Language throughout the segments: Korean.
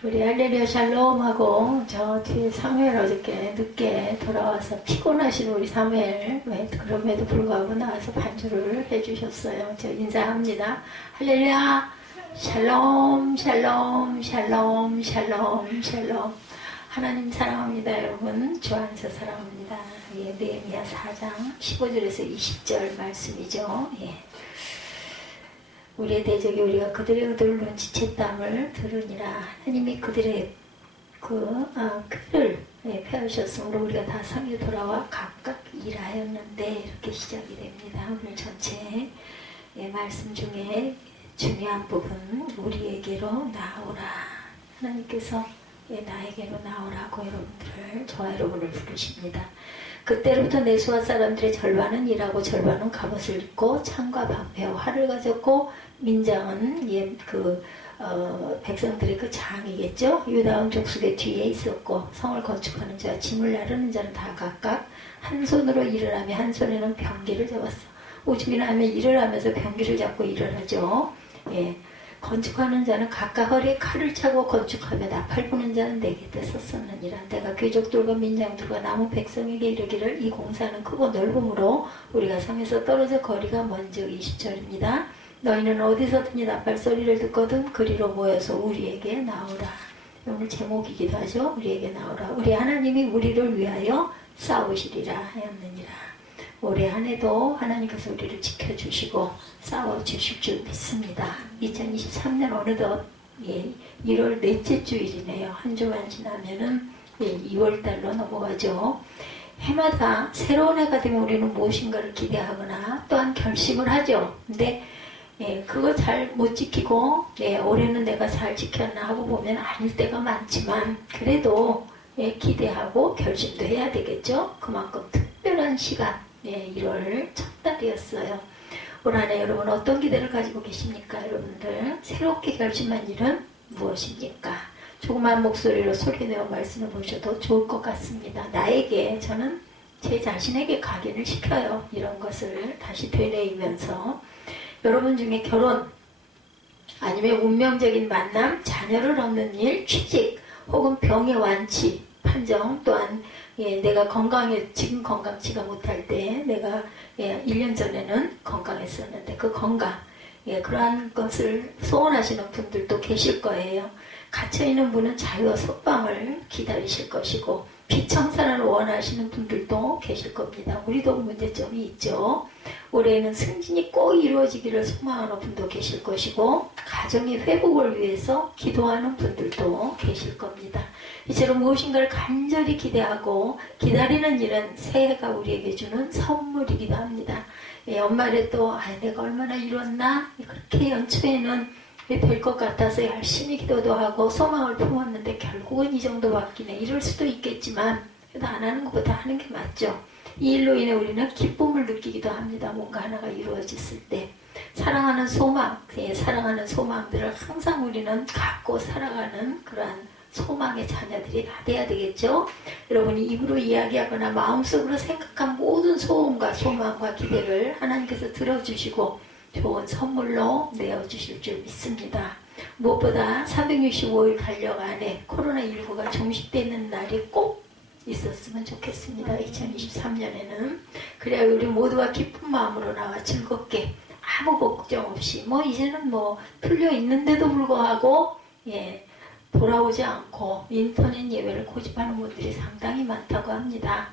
우리 할렐루야 샬롬하고 저 뒤에 사무엘 어저께 늦게 돌아와서 피곤하신 우리 사무엘 그럼에도 불구하고 나와서 반주를 해주셨어요. 저 인사합니다. 할렐루야 샬롬 샬롬 샬롬 샬롬 샬롬. 하나님 사랑합니다. 여러분 주 안에서 사랑합니다. 예, 느헤미야 4장 15절에서 20절 말씀이죠. 예. 우리의 대적이 우리가 그들의 의도를 눈치채 땀을 들으니라. 하나님이 그들의 그를 펴으셨으므로 우리가 다 성에 돌아와 각각 일하였는데, 이렇게 시작이 됩니다. 오늘 전체 말씀 중에 중요한 부분, 우리에게로 나오라. 하나님께서 나에게로 나오라고 저와 여러분을 부르십니다. 그때로부터 내수와 사람들의 절반은 일하고 절반은 갑옷을 입고 창과 방패와 활을 가졌고, 민장은 백성들의 그 장이겠죠. 유다온 족속의 뒤에 있었고, 성을 건축하는 자와 짐을 나르는 자는 다 각각 한 손으로 일을 하며 한 손에는 병기를 잡았어. 오죽이나 하면 일을 하면서 병기를 잡고 일을 하죠. 예. 건축하는 자는 각각 허리에 칼을 차고 건축하며 나팔 부는 자는 내 곁에 섰었느니라. 내가 귀족들과 민장들과 남은 백성에게 이르기를, 이 공사는 크고 넓음으로 우리가 성에서 떨어져 거리가 먼즉 20절입니다. 너희는 어디서든지 나팔 소리를 듣거든 그리로 모여서 우리에게 나오라. 오늘 제목이기도 하죠. 우리에게 나오라. 우리 하나님이 우리를 위하여 싸우시리라 하였느니라. 올해 한 해도 하나님께서 우리를 지켜주시고 싸워주실 줄 믿습니다. 2023년 어느덧 1월 넷째 주일이네요. 한 주만 지나면은 2월달로 넘어가죠. 해마다 새로운 해가 되면 우리는 무엇인가를 기대하거나 또한 결심을 하죠. 근데 그거 잘 못 지키고 올해는 내가 잘 지켰나 하고 보면 아닐 때가 많지만, 그래도 기대하고 결심도 해야 되겠죠. 그만큼 특별한 시간, 1월 첫 달이었어요. 올 한 해 여러분 어떤 기대를 가지고 계십니까? 여러분들 새롭게 결심한 일은 무엇입니까? 조그만 목소리로 소리내어 말씀해 보셔도 좋을 것 같습니다. 나에게, 저는 제 자신에게 각인을 시켜요. 이런 것을 다시 되뇌이면서 여러분 중에 결혼, 아니면 운명적인 만남, 자녀를 얻는 일, 취직, 혹은 병의 완치, 판정, 또한 내가 지금 건강치가 못할 때, 내가 1년 전에는 건강했었는데 그 건강, 그러한 것을 소원하시는 분들도 계실 거예요. 갇혀있는 분은 자유와 속방을 기다리실 것이고, 비청산을 원하시는 분들도 계실 겁니다. 우리도 문제점이 있죠. 올해에는 승진이 꼭 이루어지기를 소망하는 분도 계실 것이고, 가정의 회복을 위해서 기도하는 분들도 계실 겁니다. 이처럼 무엇인가를 간절히 기대하고 기다리는 일은 새해가 우리에게 주는 선물이기도 합니다. 연말에 또 내가 얼마나 이뤘나? 그렇게 연초에는 될 것 같아서 열심히 기도도 하고 소망을 품었는데 결국은 이 정도밖에 이럴 수도 있겠지만, 그래도 안 하는 것보다 하는 게 맞죠. 이 일로 인해 우리는 기쁨을 느끼기도 합니다. 뭔가 하나가 이루어졌을 때. 사랑하는 소망, 사랑하는 소망들을 항상 우리는 갖고 살아가는 그러한 소망의 자녀들이 다 돼야 되겠죠. 여러분이 입으로 이야기하거나 마음속으로 생각한 모든 소원과 소망과 기대를 하나님께서 들어주시고 좋은 선물로 내어주실 줄 믿습니다. 무엇보다 365일 달력 안에 코로나19가 종식되는 날이 꼭 있었으면 좋겠습니다. 2023년에는. 그래야 우리 모두가 기쁜 마음으로 나와 즐겁게 아무 걱정 없이, 이제는 풀려 있는데도 불구하고 돌아오지 않고 인터넷 예배를 고집하는 분들이 상당히 많다고 합니다.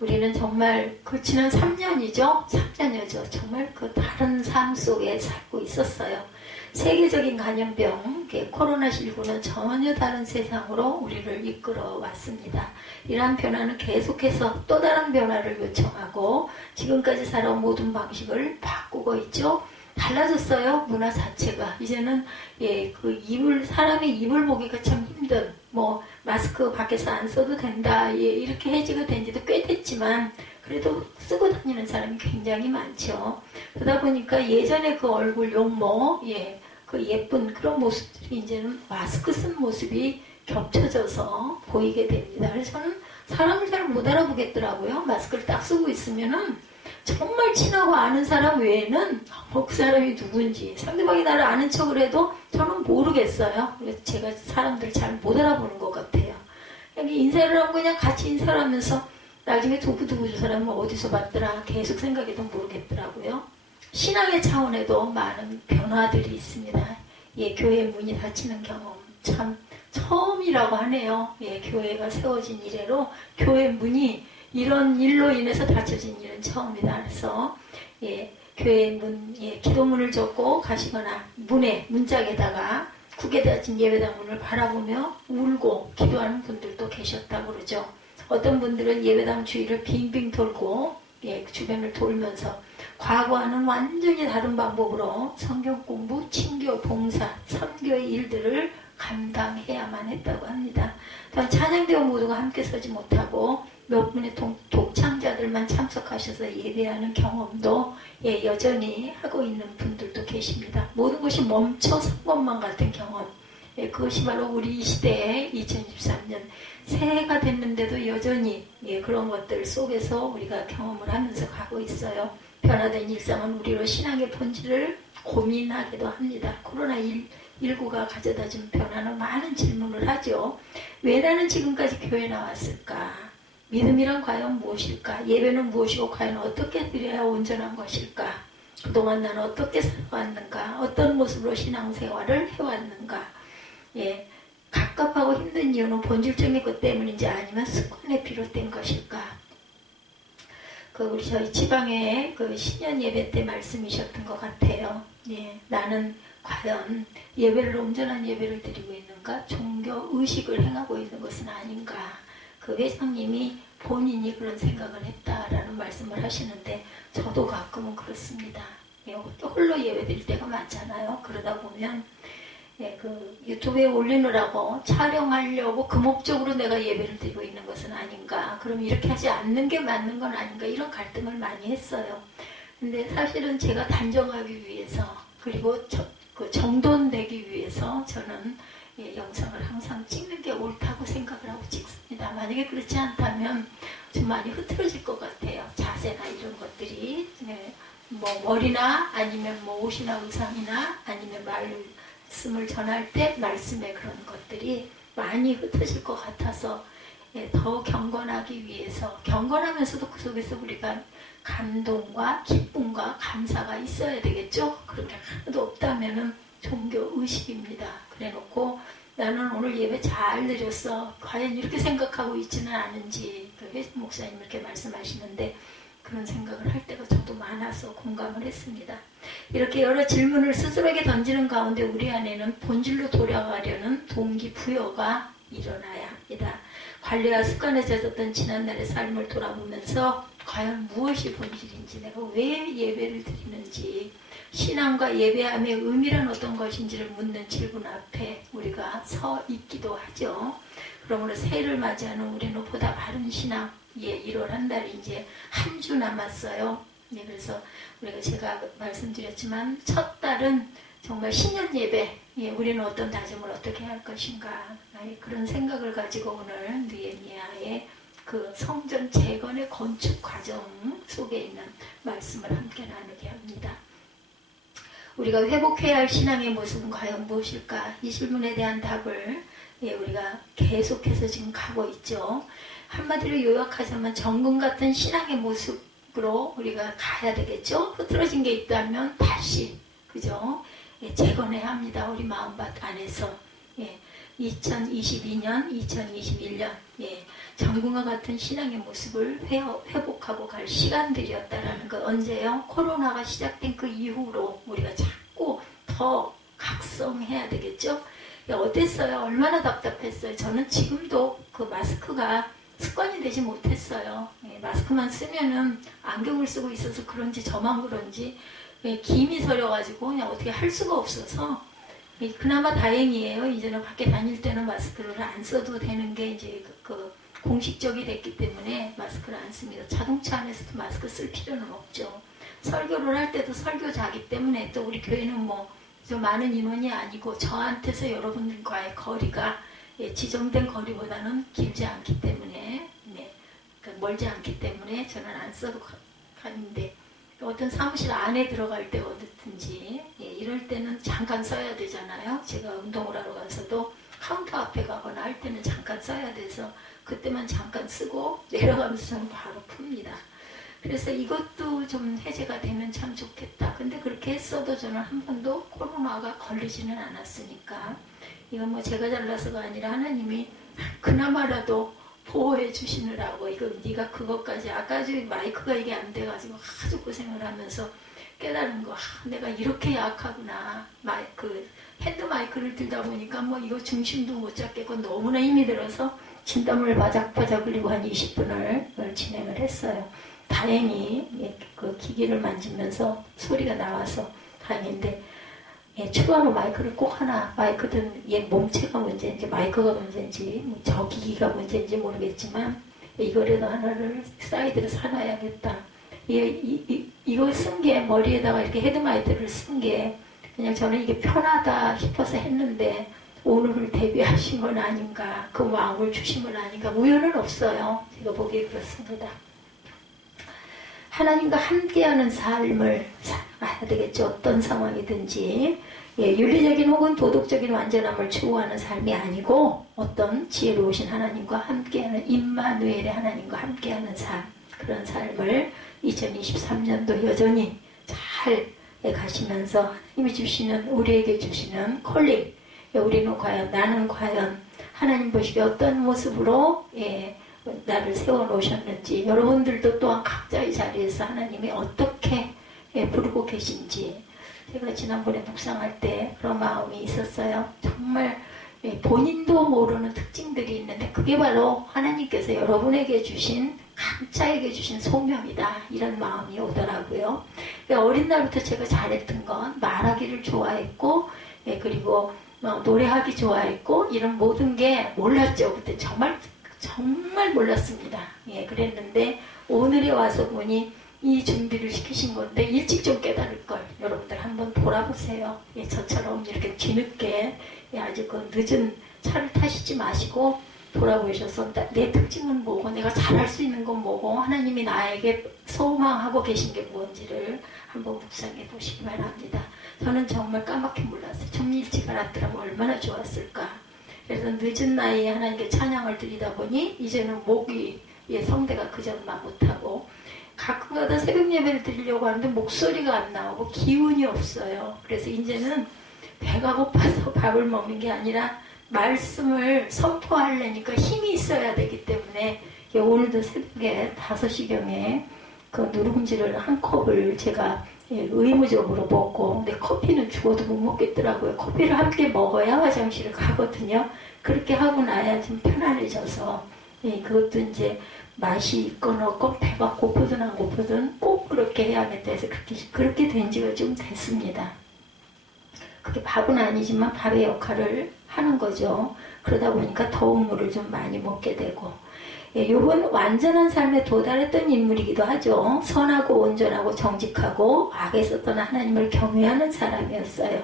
우리는 정말 지난 3년이죠. 3년여죠. 정말 다른 삶 속에 살고 있었어요. 세계적인 감염병, 코로나19는 전혀 다른 세상으로 우리를 이끌어 왔습니다. 이러한 변화는 계속해서 또 다른 변화를 요청하고 지금까지 살아온 모든 방식을 바꾸고 있죠. 달라졌어요. 문화 자체가. 이제는 사람의 입을 보기가 참 힘든, 마스크 밖에서 안 써도 된다, 이렇게 해지가 된 지도 꽤 됐지만 그래도 쓰고 다니는 사람이 굉장히 많죠. 그러다 보니까 예전에 그 얼굴 용모, 그 예쁜 그런 모습들이 이제는 마스크 쓴 모습이 겹쳐져서 보이게 됩니다. 그래서 저는 사람을 잘 못 알아보겠더라고요. 마스크를 딱 쓰고 있으면은 정말 친하고 아는 사람 외에는 그 사람이 누군지 상대방이 나를 아는 척을 해도 저는 모르겠어요. 그래서 제가 사람들을 잘 못 알아보는 것 같아요. 인사를 하면 그냥 같이 인사를 하면서 나중에 두고두고 저 사람은 어디서 봤더라 계속 생각해도 모르겠더라고요. 신앙의 차원에도 많은 변화들이 있습니다. 예, 교회 문이 닫히는 경험 참 처음이라고 하네요. 예, 교회가 세워진 이래로 교회 문이 이런 일로 인해서 닫혀진 일은 처음이다. 그래서 예, 교회 문, 예, 기도문을 적고 가시거나 문에 문짝에다가 국에 닫힌 예배당 문을 바라보며 울고 기도하는 분들도 계셨다고 그러죠. 어떤 분들은 예배당 주위를 빙빙 돌고 예, 주변을 돌면서 과거와는 완전히 다른 방법으로 성경 공부, 친교, 봉사, 선교의 일들을 감당해야만 했다고 합니다. 또한 찬양대원 모두가 함께 서지 못하고 몇 분의 독창자들만 참석하셔서 예배하는 경험도 예, 여전히 하고 있는 분들도 계십니다. 모든 것이 멈춰 선 것만 같은 경험. 예, 그것이 바로 우리 이 시대의 2023년 새해가 됐는데도 여전히 예, 그런 것들 속에서 우리가 경험을 하면서 가고 있어요. 변화된 일상은 우리로 신앙의 본질을 고민하기도 합니다. 코로나19가 가져다준 변화는 많은 질문을 하죠. 왜 나는 지금까지 교회에 나왔을까? 믿음이란 과연 무엇일까? 예배는 무엇이고 과연 어떻게 드려야 온전한 것일까? 그동안 나는 어떻게 살아왔는가? 어떤 모습으로 신앙생활을 해왔는가? 예, 갑갑하고 힘든 이유는 본질적인 것 때문인지 아니면 습관에 비롯된 것일까? 우리 저희 지방의 신년 예배 때 말씀이셨던 것 같아요. 예, 나는 과연 예배를 온전한 예배를 드리고 있는가? 종교 의식을 행하고 있는 것은 아닌가? 그 회장님이 본인이 그런 생각을 했다라는 말씀을 하시는데 저도 가끔은 그렇습니다. 예, 홀로 예배 드릴 때가 많잖아요. 그러다 보면 예, 유튜브에 올리느라고 촬영하려고 그 목적으로 내가 예배를 드리고 있는 것은 아닌가. 그럼 이렇게 하지 않는 게 맞는 건 아닌가. 이런 갈등을 많이 했어요. 근데 사실은 제가 단정하기 위해서 그리고 정돈되기 위해서 저는 예, 영상을 항상 찍는 게 옳다고 생각을 하고 찍습니다. 만약에 그렇지 않다면 좀 많이 흐트러질 것 같아요. 자세나 이런 것들이 네, 뭐 머리나 아니면 뭐 옷이나 의상이나 아니면 말씀을 전할 때 말씀의 그런 것들이 많이 흩어질 것 같아서 예, 더 경건하기 위해서 경건하면서도 그 속에서 우리가 감동과 기쁨과 감사가 있어야 되겠죠. 그렇게 하나도 없다면은 종교 의식입니다. 그래놓고 나는 오늘 예배 잘 드렸어. 과연 이렇게 생각하고 있지는 않은지 회장 목사님 이렇게 말씀하시는데 그런 생각을 할 때가 저도 많아서 공감을 했습니다. 이렇게 여러 질문을 스스로에게 던지는 가운데 우리 안에는 본질로 돌아가려는 동기부여가 일어나야 합니다. 관리와 습관에 젖었던 지난날의 삶을 돌아보면서 과연 무엇이 본질인지 내가 왜 예배를 드리는지 신앙과 예배함의 의미란 어떤 것인지를 묻는 질문 앞에 우리가 서 있기도 하죠. 그러므로 새해를 맞이하는 우리는 보다 바른 신앙 1월 한 달이 이제 한 주 남았어요. 네, 그래서 우리가 제가 말씀드렸지만 첫 달은 정말 신년 예배 우리는 어떤 다짐을 어떻게 할 것인가 그런 생각을 가지고 오늘 느헤미야의 그 성전 재건의 건축 과정 속에 있는 말씀을 함께 나누게 합니다. 우리가 회복해야 할 신앙의 모습은 과연 무엇일까? 이 질문에 대한 답을 우리가 계속해서 지금 가고 있죠. 한마디로 요약하자면 정금 같은 신앙의 모습으로 우리가 가야 되겠죠. 흐트러진 게 있다면 다시 그죠? 재건해야 합니다. 우리 마음밭 안에서 2022년, 2021년 정금과 같은 신앙의 모습을 회복하고 갈 시간들이었다라는 것. 언제요? 코로나가 시작된 그 이후로 우리가 자꾸 더 각성해야 되겠죠? 어땠어요? 얼마나 답답했어요? 저는 지금도 그 마스크가 습관이 되지 못했어요. 마스크만 쓰면은 안경을 쓰고 있어서 그런지 저만 그런지 김이 서려가지고 그냥 어떻게 할 수가 없어서 그나마 다행이에요. 이제는 밖에 다닐 때는 마스크를 안 써도 되는 게 이제 공식적이 됐기 때문에 마스크를 안 씁니다. 자동차 안에서도 마스크 쓸 필요는 없죠. 설교를 할 때도 설교자기 때문에 또 우리 교회는 뭐 좀 많은 인원이 아니고 저한테서 여러분과의 거리가 지정된 거리보다는 길지 않기 때문에 멀지 않기 때문에 저는 안 써도 다니는데 어떤 사무실 안에 들어갈 때 어떻든지 이럴 때는 잠깐 써야 되잖아요. 제가 운동을 하러 가서도 카운터 앞에 가거나 할 때는 잠깐 써야 돼서 그때만 잠깐 쓰고 내려가면서 저는 바로 풉니다. 그래서 이것도 좀 해제가 되면 참 좋겠다. 근데 그렇게 했어도 저는 한 번도 코로나가 걸리지는 않았으니까 이건 뭐 제가 잘나서가 아니라 하나님이 그나마라도 보호해 주시느라고 이거 네가 그것까지 아까 마이크가 이게 안 돼가지고 아주 고생을 하면서 깨달은 거 내가 이렇게 약하구나. 핸드 마이크를 들다 보니까 뭐 이거 중심도 못 잡겠고 너무나 힘이 들어서 진땀을 바작바작 흘리고 한 20분을 진행을 했어요. 다행히 그 기기를 만지면서 소리가 나와서 다행인데 추가로 마이크를 꼭 하나 마이크든 몸체가 문제인지 마이크가 문제인지 저 기기가 문제인지 모르겠지만 이거라도 하나를 사이드로 사놔야겠다. 이거 쓴 게 머리에다가 이렇게 헤드마이크를 쓴 게 그냥 저는 이게 편하다 싶어서 했는데 오늘을 대비하신 건 아닌가, 그 마음을 주신 건 아닌가, 우연은 없어요. 제가 보기에 그렇습니다. 하나님과 함께하는 삶을 살아가야 되겠죠. 어떤 상황이든지 윤리적인 혹은 도덕적인 완전함을 추구하는 삶이 아니고 어떤 지혜로우신 하나님과 함께하는 임마누엘의 하나님과 함께하는 삶, 그런 삶을 2023년도 여전히 잘 가시면서 하나님이 주시는, 우리에게 주시는 콜링, 우리는 과연, 나는 과연 하나님 보시기에 어떤 모습으로 나를 세워놓으셨는지, 여러분들도 또한 각자의 자리에서 하나님이 어떻게 부르고 계신지, 제가 지난번에 묵상할 때 그런 마음이 있었어요. 정말 본인도 모르는 특징들이 있는데 그게 바로 하나님께서 여러분에게 주신, 각자에게 주신 소명이다, 이런 마음이 오더라고요. 어린 날부터 제가 잘했던 건 말하기를 좋아했고, 그리고 노래하기 좋아했고, 이런 모든 게 몰랐죠. 그때 정말 몰랐습니다. 그랬는데 오늘에 와서 보니 이 준비를 시키신 건데 일찍 좀 깨달을 걸. 여러분들 한번 돌아보세요. 저처럼 이렇게 뒤늦게 아주 그 늦은 차를 타시지 마시고 돌아보셔서 내 특징은 뭐고, 내가 잘할 수 있는 건 뭐고, 하나님이 나에게 소망하고 계신 게 뭔지를 한번 묵상해 보시기 바랍니다. 저는 정말 까맣게 몰랐어요. 좀 일찍 알았더라고 얼마나 좋았을까. 그래서 늦은 나이에 하나님께 찬양을 드리다 보니 이제는 목이 성대가 그전만 못하고, 가끔가다 새벽 예배를 드리려고 하는데 목소리가 안 나오고 기운이 없어요. 그래서 이제는 배가 고파서 밥을 먹는 게 아니라 말씀을 선포하려니까 힘이 있어야 되기 때문에 오늘도 새벽에 5시경에 그 누룽지를 한 컵을 제가 의무적으로 먹고, 근데 커피는 죽어도 못 먹겠더라고요. 커피를 함께 먹어야 화장실을 가거든요. 그렇게 하고 나야 좀 편안해져서, 그것도 이제 맛이 있건 없건 배가 고프든 안 고프든 꼭 그렇게 해야겠다 해서 그렇게 된 지가 좀 됐습니다. 그게 밥은 아니지만 밥의 역할을 하는 거죠. 그러다 보니까 더운 물을 좀 많이 먹게 되고, 욥은 완전한 삶에 도달했던 인물이기도 하죠. 선하고 온전하고 정직하고 악에서 떠난 하나님을 경외하는 사람이었어요.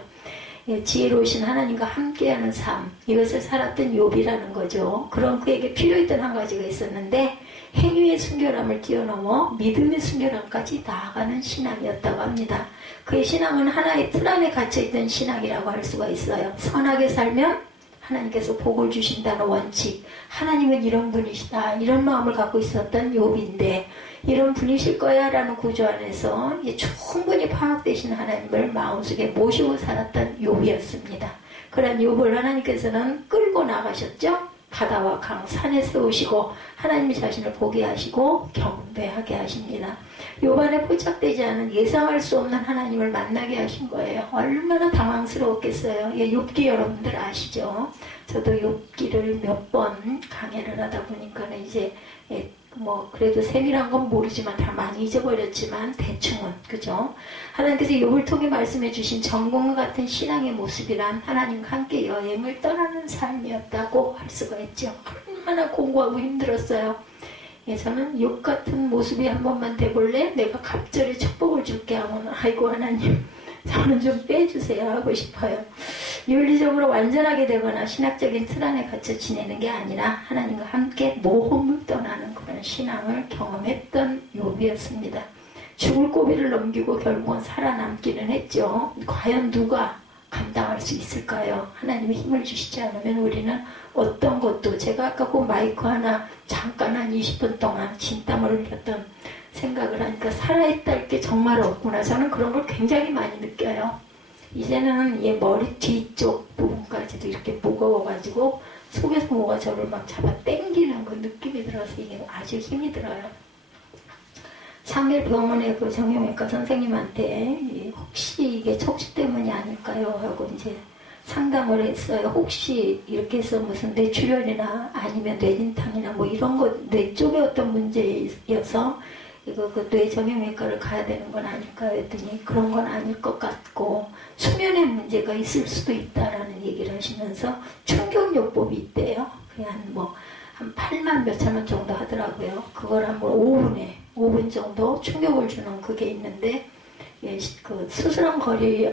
지혜로우신 하나님과 함께하는 삶, 이것을 살았던 욥이라는 거죠. 그런 그에게 필요했던 한 가지가 있었는데 행위의 순결함을 뛰어넘어 믿음의 순결함까지 나아가는 신앙이었다고 합니다. 그의 신앙은 하나의 틀 안에 갇혀있던 신앙이라고 할 수가 있어요. 선하게 살면 하나님께서 복을 주신다는 원칙, 하나님은 이런 분이시다, 이런 마음을 갖고 있었던 욥인데, 이런 분이실 거야 라는 구조 안에서 충분히 파악되신 하나님을 마음속에 모시고 살았던 욥이었습니다. 그런 욥을 하나님께서는 끌고 나가셨죠. 바다와 강, 산에 세우시고 하나님이 자신을 보게 하시고 경배하게 하십니다. 욥 안에 포착되지 않은, 예상할 수 없는 하나님을 만나게 하신 거예요. 얼마나 당황스러웠겠어요. 욥기 여러분들 아시죠? 저도 욥기를 몇 번 강해를 하다 보니까는 이제 그래도 세밀한 건 모르지만 다 많이 잊어버렸지만 대충은, 그죠? 하나님께서 욥을 통해 말씀해 주신 전공과 같은 신앙의 모습이란 하나님과 함께 여행을 떠나는 삶이었다고 할 수가 있죠. 얼마나 공부하고 힘들었어요. 저는 욥 같은 모습이 한 번만 돼볼래? 내가 갑절에 축복을 줄게 하면, 아이고 하나님, 저는 좀 빼주세요 하고 싶어요. 윤리적으로 완전하게 되거나 신학적인 틀 안에 갇혀 지내는 게 아니라 하나님과 함께 모험을 떠나는 그런 신앙을 경험했던 욥이었습니다. 죽을 고비를 넘기고 결국은 살아남기는 했죠. 과연 누가 감당할 수 있을까요? 하나님이 힘을 주시지 않으면 우리는 어떤 것도, 제가 아까 그 마이크 하나 잠깐 한 20분 동안 진땀을 흘렸던 생각을 하니까 살아있다할 게 정말 없구나. 저는 그런 걸 굉장히 많이 느껴요. 이제는 이 머리 뒤쪽 부분까지도 이렇게 무거워가지고 속에서 뭐가 저를 막 잡아 당기는 그 느낌이 들어서 이게 아주 힘이 들어요. 3일 병원에 그 정형외과 선생님한테 혹시 이게 척추 때문이 아닐까요? 하고 이제 상담을 했어요. 혹시 이렇게 해서 무슨 뇌출혈이나 아니면 뇌진탕이나 뭐 이런 거, 뇌 쪽에 어떤 문제여서 이거 그 뇌정형외과를 가야 되는 건 아닐까요? 했더니 그런 건 아닐 것 같고 수면에 문제가 있을 수도 있다라는 얘기를 하시면서 충격요법이 있대요. 그냥 한 8만 몇천 원 정도 하더라고요. 그걸 한번 5분 정도 충격을 주는 그게 있는데, 예, 그 수술한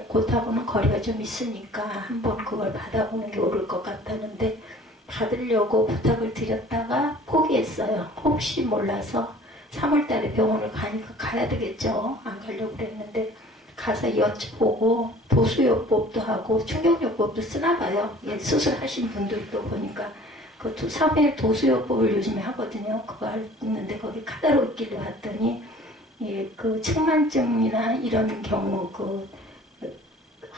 곳하고는 거리가 좀 있으니까 한번 그걸 받아보는 게 옳을 것 같다는데 받으려고 부탁을 드렸다가 포기했어요. 혹시 몰라서 3월달에 병원을 가니까 가야 되겠죠. 안 가려고 그랬는데 가서 여쭤보고 도수요법도 하고 충격요법도 쓰나 봐요. 예, 수술하신 분들도 보니까 그 3회 도수요법을 요즘에 하거든요. 그거 했는데 거기 카다로 있길래 봤더니 예, 그 측만증이나 이런 경우 그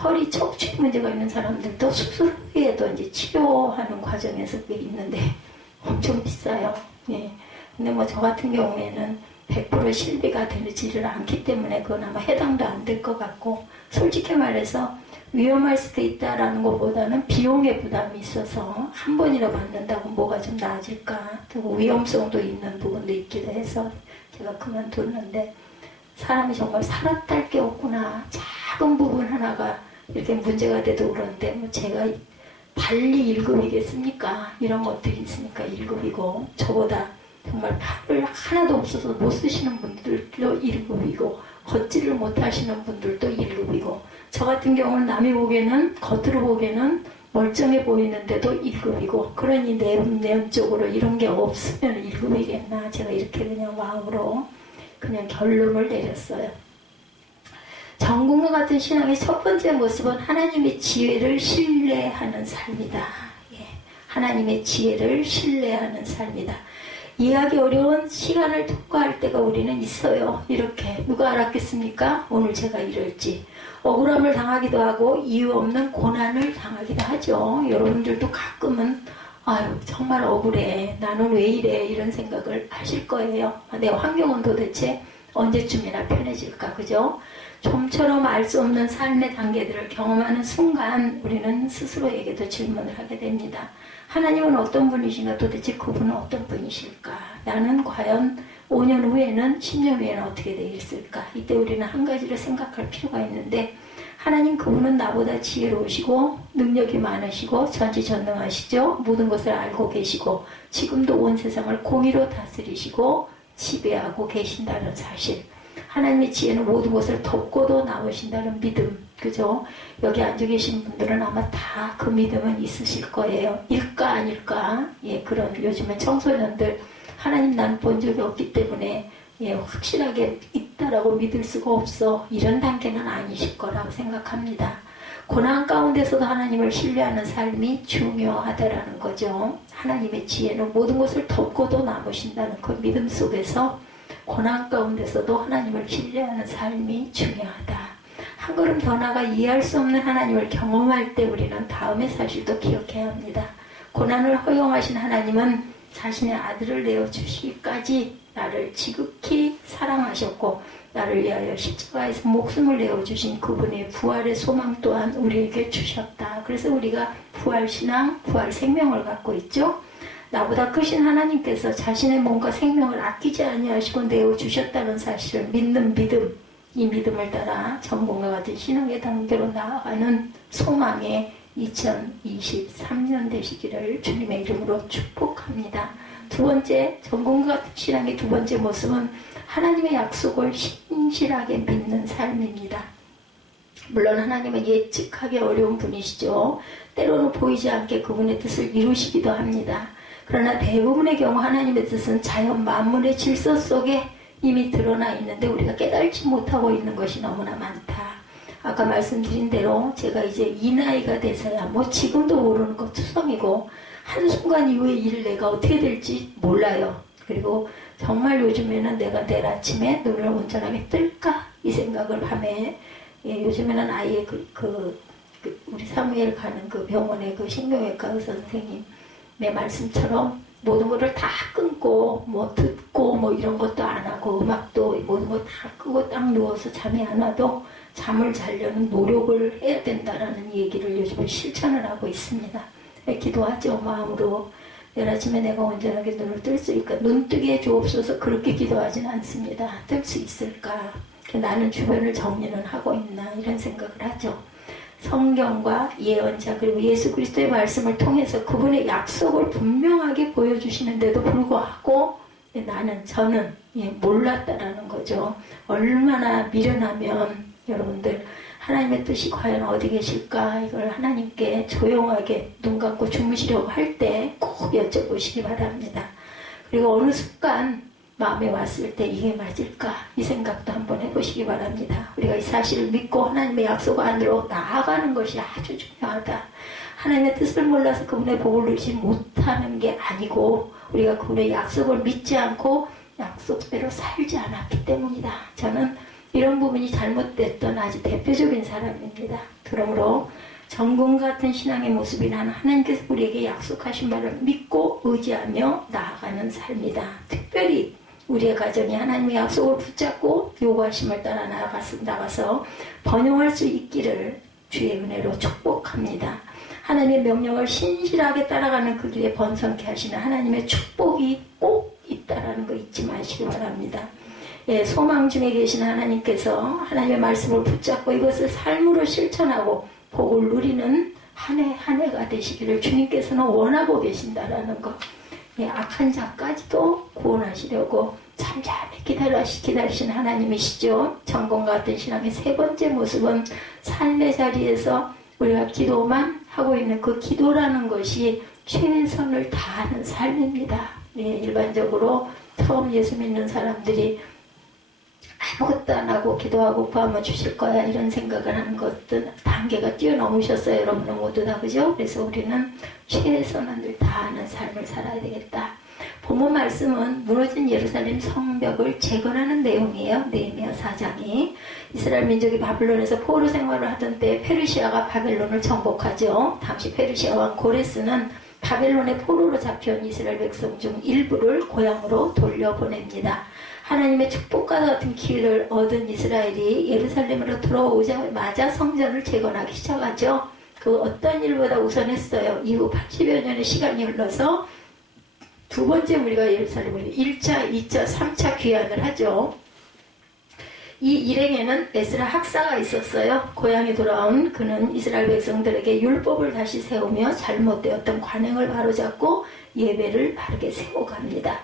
허리 척추 문제가 있는 사람들도 수술 후에도 이제 치료하는 과정에서 그게 있는데 엄청 비싸요. 예. 근데 저 같은 경우에는 100% 실비가 되지를 않기 때문에 그건 아마 해당도 안 될 것 같고, 솔직히 말해서 위험할 수도 있다라는 것보다는 비용의 부담이 있어서 한 번이나 받는다고 뭐가 좀 나아질까, 또 위험성도 있는 부분도 있기도 해서 제가 그만뒀는데, 사람이 정말 살았다할 게 없구나. 작은 부분 하나가 이렇게 문제가 돼도 그런데 제가 달리 1급이겠습니까? 이런 것들이 있으니까 1급이고, 저보다 정말 팔을 하나도 없어서 못 쓰시는 분들도 1급이고 걷지를 못하시는 분들도 1급이고, 저 같은 경우는 남이 보기에는, 겉으로 보기에는 멀쩡해 보이는데도 1급이고, 그러니 내면적으로 이런 게 없으면 1급이겠나, 제가 이렇게 그냥 마음으로 그냥 결론을 내렸어요. 정궁과 같은 신앙의 첫 번째 모습은 하나님의 지혜를 신뢰하는 삶이다. 예, 하나님의 지혜를 신뢰하는 삶이다. 이해하기 어려운 시간을 통과할 때가 우리는 있어요. 이렇게 누가 알았겠습니까? 오늘 제가 이럴지. 억울함을 당하기도 하고 이유 없는 고난을 당하기도 하죠. 여러분들도 가끔은 아유 정말 억울해, 나는 왜 이래, 이런 생각을 하실 거예요. 내 환경은 도대체 언제쯤이나 편해질까, 그죠? 좀처럼 알 수 없는 삶의 단계들을 경험하는 순간 우리는 스스로에게도 질문을 하게 됩니다. 하나님은 어떤 분이신가? 도대체 그분은 어떤 분이실까? 나는 과연 5년 후에는, 10년 후에는 어떻게 되겠을까? 이때 우리는 한 가지를 생각할 필요가 있는데, 하나님 그분은 나보다 지혜로우시고 능력이 많으시고 전지전능하시죠. 모든 것을 알고 계시고 지금도 온 세상을 공의로 다스리시고 지배하고 계신다는 사실, 하나님의 지혜는 모든 것을 덮고도 남으신다는 믿음, 그죠? 여기 앉아 계신 분들은 아마 다 그 믿음은 있으실 거예요. 일까 아닐까? 예, 그런 요즘에 청소년들 하나님 난 본 적이 없기 때문에 예, 확실하게 있다라고 믿을 수가 없어, 이런 단계는 아니실 거라고 생각합니다. 고난 가운데서도 하나님을 신뢰하는 삶이 중요하다라는 거죠. 하나님의 지혜는 모든 것을 덮고도 남으신다는 그 믿음 속에서 고난 가운데서도 하나님을 신뢰하는 삶이 중요하다. 한 걸음 더 나아가 이해할 수 없는 하나님을 경험할 때 우리는 다음의 사실도 기억해야 합니다. 고난을 허용하신 하나님은 자신의 아들을 내어주시기까지 나를 지극히 사랑하셨고, 나를 위하여 십자가에서 목숨을 내어주신 그분의 부활의 소망 또한 우리에게 주셨다. 그래서 우리가 부활신앙, 부활생명을 갖고 있죠. 나보다 크신 하나님께서 자신의 몸과 생명을 아끼지 아니하시고 내어주셨다는 사실을 믿는 믿음, 이 믿음을 따라 전공과 같은 신앙의 단계로 나아가는 소망의 2023년 되시기를 주님의 이름으로 축복합니다. 두 번째, 전공과 같은 신앙의 두 번째 모습은 하나님의 약속을 신실하게 믿는 삶입니다. 물론 하나님은 예측하기 어려운 분이시죠. 때로는 보이지 않게 그분의 뜻을 이루시기도 합니다. 그러나 대부분의 경우 하나님의 뜻은 자연 만물의 질서 속에 이미 드러나 있는데 우리가 깨달지 못하고 있는 것이 너무나 많다. 아까 말씀드린 대로 제가 이제 이 나이가 돼서야 뭐 지금도 모르는 거 투성이고 한순간 이후에 일 내가 어떻게 될지 몰라요. 그리고 정말 요즘에는 내가 내일 아침에 눈을 온전하게 뜰까? 이 생각을 밤에 요즘에는 아예 우리 사무엘 가는 그 병원의 그 신경외과 의사 선생님의 말씀처럼 모든 것을 다 끊고 뭐 듣고 뭐 이런 것도 안 하고 음악도 모든 거 다 끄고 딱 누워서 잠이 안 와도 잠을 자려는 노력을 해야 된다라는 얘기를 요즘에 실천을 하고 있습니다. 기도하죠. 마음으로 내일 아침에 내가 온전하게 눈을 뜰 수 있을까? 눈 뜨게 해주옵소서. 그렇게 기도하지는 않습니다. 뜰 수 있을까? 나는 주변을 정리는 하고 있나? 이런 생각을 하죠. 성경과 예언자 그리고 예수 그리스도의 말씀을 통해서 그분의 약속을 분명하게 보여주시는데도 불구하고 저는 몰랐다라는 거죠. 얼마나 미련하면 여러분들 하나님의 뜻이 과연 어디 계실까? 이걸 하나님께 조용하게 눈 감고 주무시려고 할 때 꼭 여쭤보시기 바랍니다. 그리고 어느 순간 마음에 왔을 때 이게 맞을까? 이 생각도 한번 해보시기 바랍니다. 우리가 이 사실을 믿고 하나님의 약속 안으로 나아가는 것이 아주 중요하다. 하나님의 뜻을 몰라서 그분의 복을 누리지 못하는 게 아니고 우리가 그분의 약속을 믿지 않고 약속대로 살지 않았기 때문이다. 저는 이런 부분이 잘못됐던 아주 대표적인 사람입니다. 그러므로 정금 같은 신앙의 모습이란 하나님께서 우리에게 약속하신 바를 믿고 의지하며 나아가는 삶이다. 특별히 우리의 가정이 하나님의 약속을 붙잡고 요구하심을 따라 나가서 번영할 수 있기를 주의 은혜로 축복합니다. 하나님의 명령을 신실하게 따라가는 그 길에 번성케 하시는 하나님의 축복이 꼭 있다라는 거 잊지 마시기 바랍니다. 소망 중에 계신 하나님께서 하나님의 말씀을 붙잡고 이것을 삶으로 실천하고 복을 누리는 한 해 한 해가 되시기를 주님께서는 원하고 계신다라는 것. 악한 자까지도 구원하시려고 잠잠히 기다리신 하나님이시죠. 정금과 같은 신앙의 세 번째 모습은 삶의 자리에서 우리가 기도만 하고 있는 그 기도라는 것이 최선을 다하는 삶입니다. 일반적으로 처음 예수 믿는 사람들이 아무것도 안 하고 기도하고 구하면 주실 거야 이런 생각을 하는 것들 단계가 뛰어넘으셨어요. 여러분은 모두 다 그죠? 그래서 우리는 최선을 다하는 삶을 살아야 되겠다. 본문 말씀은 무너진 예루살렘 성벽을 재건하는 내용이에요. 느헤미야 4장이 이스라엘 민족이 바벨론에서 포로 생활을 하던 때 페르시아가 바벨론을 정복하죠. 당시 페르시아 왕 고레스는 바벨론의 포로로 잡혀온 이스라엘 백성 중 일부를 고향으로 돌려보냅니다. 하나님의 축복과 같은 기회를 얻은 이스라엘이 예루살렘으로 들어오자마자 성전을 재건하기 시작하죠. 그 어떤 일보다 우선했어요. 이후 80여 년의 시간이 흘러서 두 번째 우리가 예루살렘을 1차, 2차, 3차 귀환을 하죠. 이 일행에는 에스라 학사가 있었어요. 고향에 돌아온 그는 이스라엘 백성들에게 율법을 다시 세우며 잘못되었던 관행을 바로잡고 예배를 바르게 세워갑니다.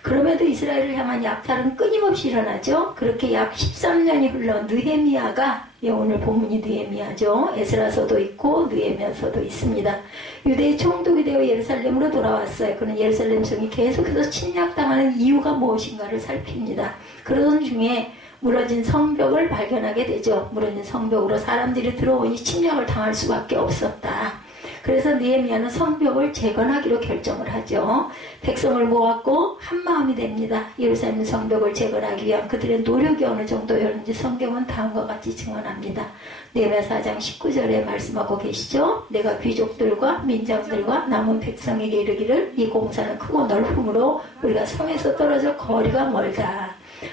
그럼에도 이스라엘을 향한 약탈은 끊임없이 일어나죠. 그렇게 약 13년이 흘러 느헤미야가 오늘 본문이 느헤미야죠. 에스라서도 있고 느헤미야서도 있습니다. 유대의 총독이 되어 예루살렘으로 돌아왔어요. 그는 예루살렘 성이 계속해서 침략당하는 이유가 무엇인가를 살핍니다. 그러던 중에 무너진 성벽을 발견하게 되죠. 무너진 성벽으로 사람들이 들어오니 침략을 당할 수밖에 없었다. 그래서 느헤미야는 성벽을 재건하기로 결정을 하죠. 백성을 모았고 한마음이 됩니다. 예루살렘 성벽을 재건하기 위한 그들의 노력이 어느 정도였는지 성경은 다음과 같이 증언합니다. 느헤미야 4장 19절에 말씀하고 계시죠. 내가 귀족들과 민장들과 남은 백성에게 이르기를 이 공사는 크고 넓음으로 우리가 성에서 떨어져 거리가 멀다.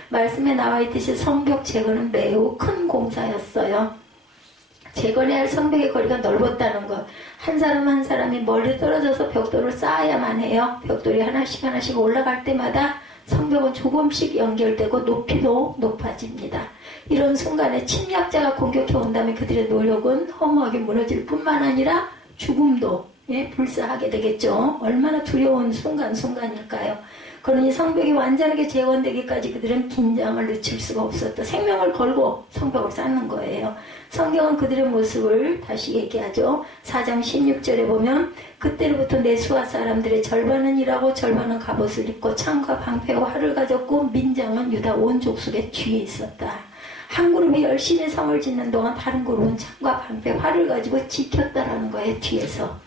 말씀에 나와 있듯이 성벽 재건은 매우 큰 공사였어요. 재건해야 할 성벽의 거리가 넓었다는 것. 한 사람 한 사람이 멀리 떨어져서 벽돌을 쌓아야만 해요. 벽돌이 하나씩 하나씩 올라갈 때마다 성벽은 조금씩 연결되고 높이도 높아집니다. 이런 순간에 침략자가 공격해 온다면 그들의 노력은 허무하게 무너질 뿐만 아니라 죽음도 예, 불사하게 되겠죠. 얼마나 두려운 순간순간일까요? 그러니 성벽이 완전하게 재건되기까지 그들은 긴장을 늦출 수가 없었다. 생명을 걸고 성벽을 쌓는 거예요. 성경은 그들의 모습을 다시 얘기하죠. 4장 16절에 보면 그때로부터 내수아 사람들의 절반은 일하고 절반은 갑옷을 입고 창과 방패와 활을 가졌고 민장은 유다 온 족속의 뒤에 있었다. 한 그룹이 열심히 성을 짓는 동안 다른 그룹은 창과 방패, 활을 가지고 지켰다라는 거예요. 뒤에서.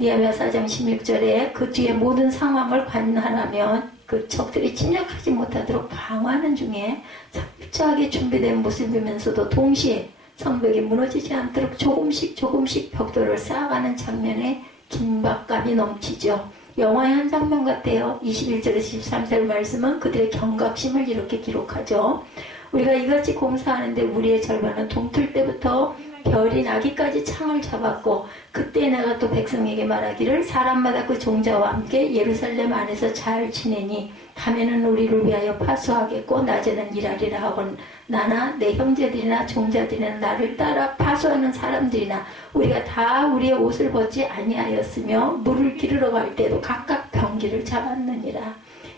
느헤미야 4장 16절에 그 뒤에 모든 상황을 관할하면 그 적들이 침략하지 못하도록 방어하는 중에 철저하게 준비된 모습이면서도 동시에 성벽이 무너지지 않도록 조금씩 벽돌을 쌓아가는 장면에 긴박감이 넘치죠. 영화의 한 장면 같아요. 21절에서 23절 말씀은 그들의 경각심을 이렇게 기록하죠. 우리가 이같이 공사하는데 우리의 절반은 동틀 때부터 별이 나기까지 창을 잡았고 그때 내가 또 백성에게 말하기를 사람마다 그 종자와 함께 예루살렘 안에서 잘 지내니 밤에는 우리를 위하여 파수하겠고 낮에는 일하리라 하곤 나나 내 형제들이나 종자들이나 나를 따라 파수하는 사람들이나 우리가 다 우리의 옷을 벗지 아니하였으며 물을 기르러 갈 때도 각각 병기를 잡았느니라.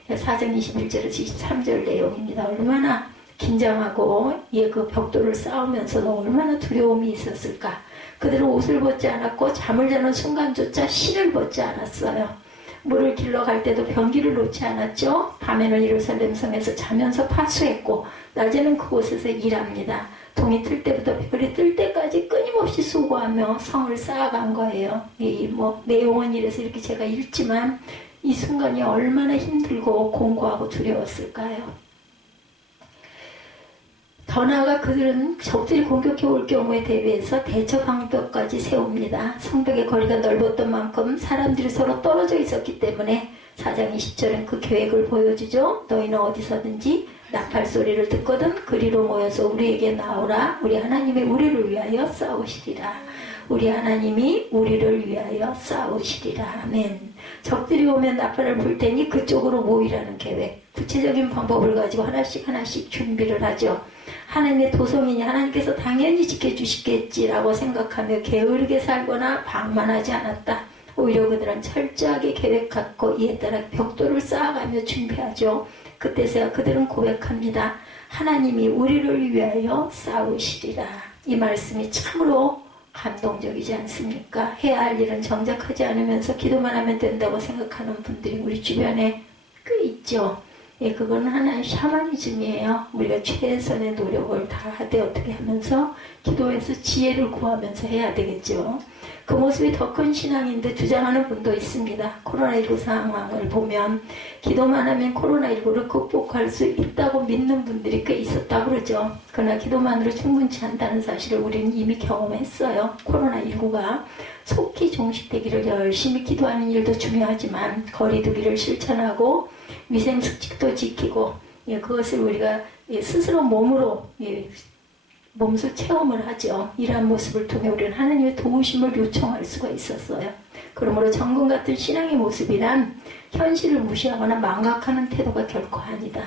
4장 21절에서 23절 내용입니다. 얼마나 긴장하고 그 벽돌을 쌓으면서도 얼마나 두려움이 있었을까. 그들은 옷을 벗지 않았고 잠을 자는 순간조차 실을 벗지 않았어요. 물을 길러 갈 때도 병기를 놓지 않았죠. 밤에는 예루살렘 성에서 자면서 파수했고 낮에는 그곳에서 일합니다. 동이 틀 때부터 별이 뜰 때까지 끊임없이 수고하며 성을 쌓아간 거예요. 내용은 이래서 이렇게 제가 읽지만 이 순간이 얼마나 힘들고 공고하고 두려웠을까요? 더 나아가 그들은 적들이 공격해 올 경우에 대비해서 대처 방법까지 세웁니다. 성벽의 거리가 넓었던 만큼 사람들이 서로 떨어져 있었기 때문에 4장 20절은 그 계획을 보여주죠. 너희는 어디서든지 나팔 소리를 듣거든 그리로 모여서 우리에게 나오라. 우리 하나님이 우리를 위하여 싸우시리라. 우리 하나님이 우리를 위하여 싸우시리라. 아멘. 적들이 오면 나팔을 불 테니 그쪽으로 모이라는 계획. 구체적인 방법을 가지고 하나씩 준비를 하죠. 하나님의 도성이니 하나님께서 당연히 지켜주시겠지라고 생각하며 게으르게 살거나 방만하지 않았다. 오히려 그들은 철저하게 계획하고 이에 따라 벽돌을 쌓아가며 준비하죠. 그때서야 그들은 고백합니다. 하나님이 우리를 위하여 싸우시리라. 이 말씀이 참으로 감동적이지 않습니까? 해야 할 일은 정작 하지 않으면서 기도만 하면 된다고 생각하는 분들이 우리 주변에 꽤 있죠. 예, 그건 하나의 샤머니즘이에요. 우리가 최선의 노력을 다하되 어떻게 하면서 기도해서 지혜를 구하면서 해야 되겠죠. 그 모습이 더 큰 신앙인데 주장하는 분도 있습니다. 코로나19 상황을 보면 기도만 하면 코로나19를 극복할 수 있다고 믿는 분들이 꽤 있었다고 그러죠. 그러나 기도만으로 충분치 않다는 사실을 우리는 이미 경험했어요. 코로나19가 속히 종식되기를 열심히 기도하는 일도 중요하지만 거리두기를 실천하고 위생수칙도 지키고 그것을 우리가 스스로 몸으로 몸소 체험을 하죠. 이러한 모습을 통해 우리는 하나님의 도우심을 요청할 수가 있었어요. 그러므로 정금 같은 신앙의 모습이란 현실을 무시하거나 망각하는 태도가 결코 아니다.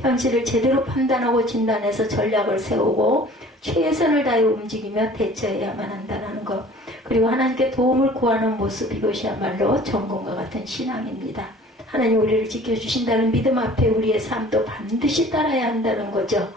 현실을 제대로 판단하고 진단해서 전략을 세우고 최선을 다해 움직이며 대처해야만 한다는 것. 그리고 하나님께 도움을 구하는 모습, 이것이야말로 정금과 같은 신앙입니다. 하나님 우리를 지켜주신다는 믿음 앞에 우리의 삶도 반드시 따라야 한다는 거죠.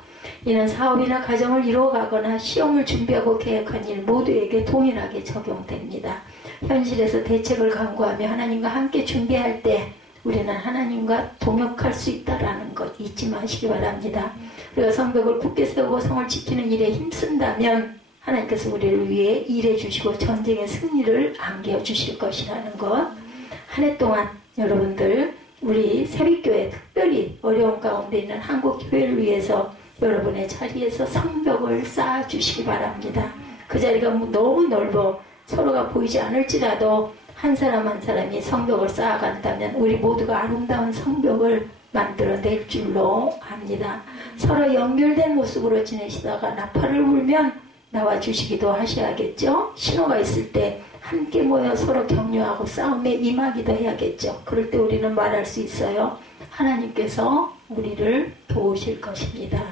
이는 사업이나 가정을 이루어가거나 시험을 준비하고 계획한 일 모두에게 동일하게 적용됩니다. 현실에서 대책을 강구하며 하나님과 함께 준비할 때 우리는 하나님과 동역할 수 있다는 것 잊지 마시기 바랍니다. 우리가 성벽을 굳게 세우고 성을 지키는 일에 힘쓴다면 하나님께서 우리를 위해 일해 주시고 전쟁의 승리를 안겨 주실 것이라는 것. 한 해 동안 여러분들 우리 새벽교회 특별히 어려운 가운데 있는 한국교회를 위해서 여러분의 자리에서 성벽을 쌓아주시기 바랍니다. 그 자리가 너무 넓어 서로가 보이지 않을지라도 한 사람 한 사람이 성벽을 쌓아간다면 우리 모두가 아름다운 성벽을 만들어낼 줄로 압니다. 서로 연결된 모습으로 지내시다가 나팔을 불면 나와주시기도 하셔야겠죠. 신호가 있을 때 함께 모여 서로 격려하고 싸움에 임하기도 해야겠죠. 그럴 때 우리는 말할 수 있어요. 하나님께서 우리를 도우실 것입니다.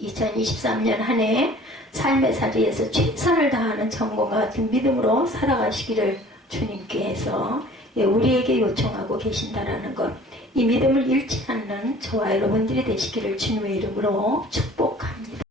2023년 한 해 삶의 자리에서 최선을 다하는 정금과 같은 믿음으로 살아가시기를 주님께서 우리에게 요청하고 계신다라는 것, 이 믿음을 잃지 않는 저와 여러분들이 되시기를 주님의 이름으로 축복합니다.